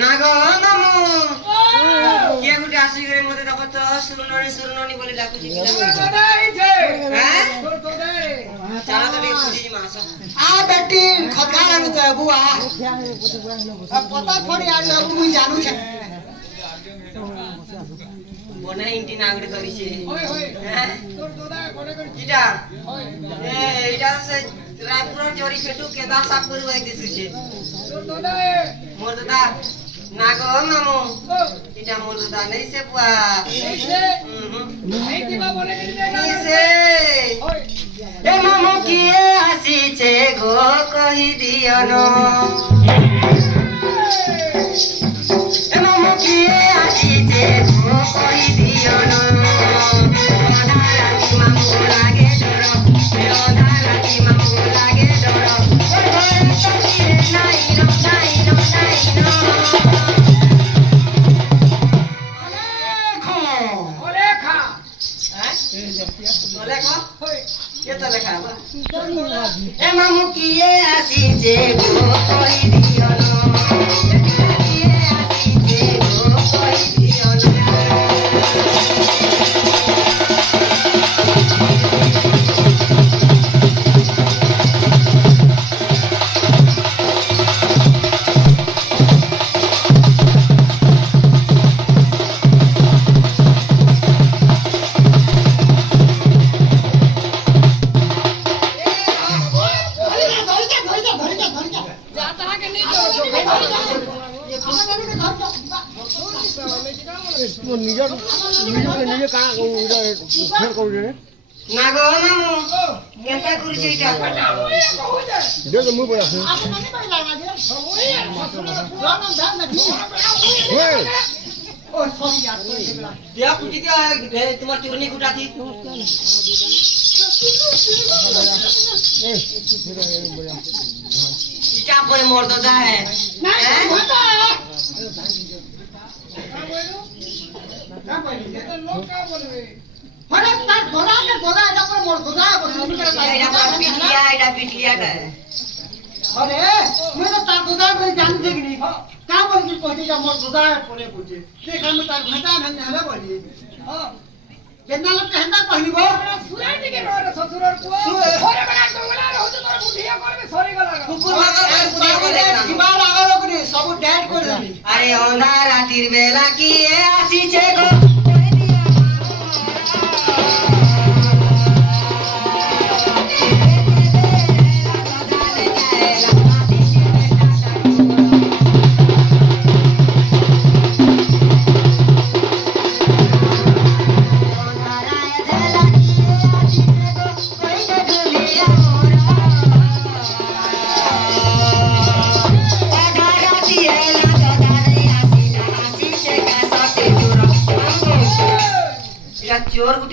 নাগো মামু কিয়া গুটি আসি করে মতে দেখো তো সুরননি বলে ডাকুছি কি হ্যাঁ চালা তো দেখি খুঁজি মাছ आ बेटी खतरा लागु त बुआ पता पड़ी आ तुम जानू छे বনে ইন্টি নাগড়ে করিছে হ্যাঁ তোর দাদা বনে করি কিটা এইটা সে রায়পুর জরি ফেটু কেদা সাফ করি ওই দিছুছে তোর দাদা মোর দাদা নাগো মামু এটা মোর দাদা নেই সে বুয়া নেই সে এইটি বা বনে করি নেই এ মামু কিয়ে আসিছে গো কহি দিও ন এ মামু কিয়ে আসিছে গো কহি দিও ন রাতি মামু লাগে ডর রাতি মামু লাগে ডর নাই নো নাই নো নাই নো ওলেখা হ্যাঁ ওলেখা ये तो लिखा है ए मामू किए आसीजे गो कोई दियो नो किए आसीजे गो कोई दियो नो নাগো মামু কেটা করিছে এটা দেখো মুই বই আছে দিয়া কুটি দিয়া তোমার চুরনি কুটাতি ইটা পরে মোর দাদা है अरे तार गोदा के गोदा एटा पर मोर गोदा एटा पिटलियाटा अरे मैं तो तार गोदा पर जानते कि नहीं का बोल के कहते जा मोर गोदा पड़े पूछे देखा मैं तार घटा में हले बोली हां केना लोग कहना कहलिबो सुराई के रोड ससुरर को ओरे बना जंगला रहो तो तोर बुढ़िया करबे सरी गला कुकुर मागर दिमाग लागल ओकरे सब डेड कर देबी अरे ओंधा रातिर बेला की ए आसी छे गो चोर गुटे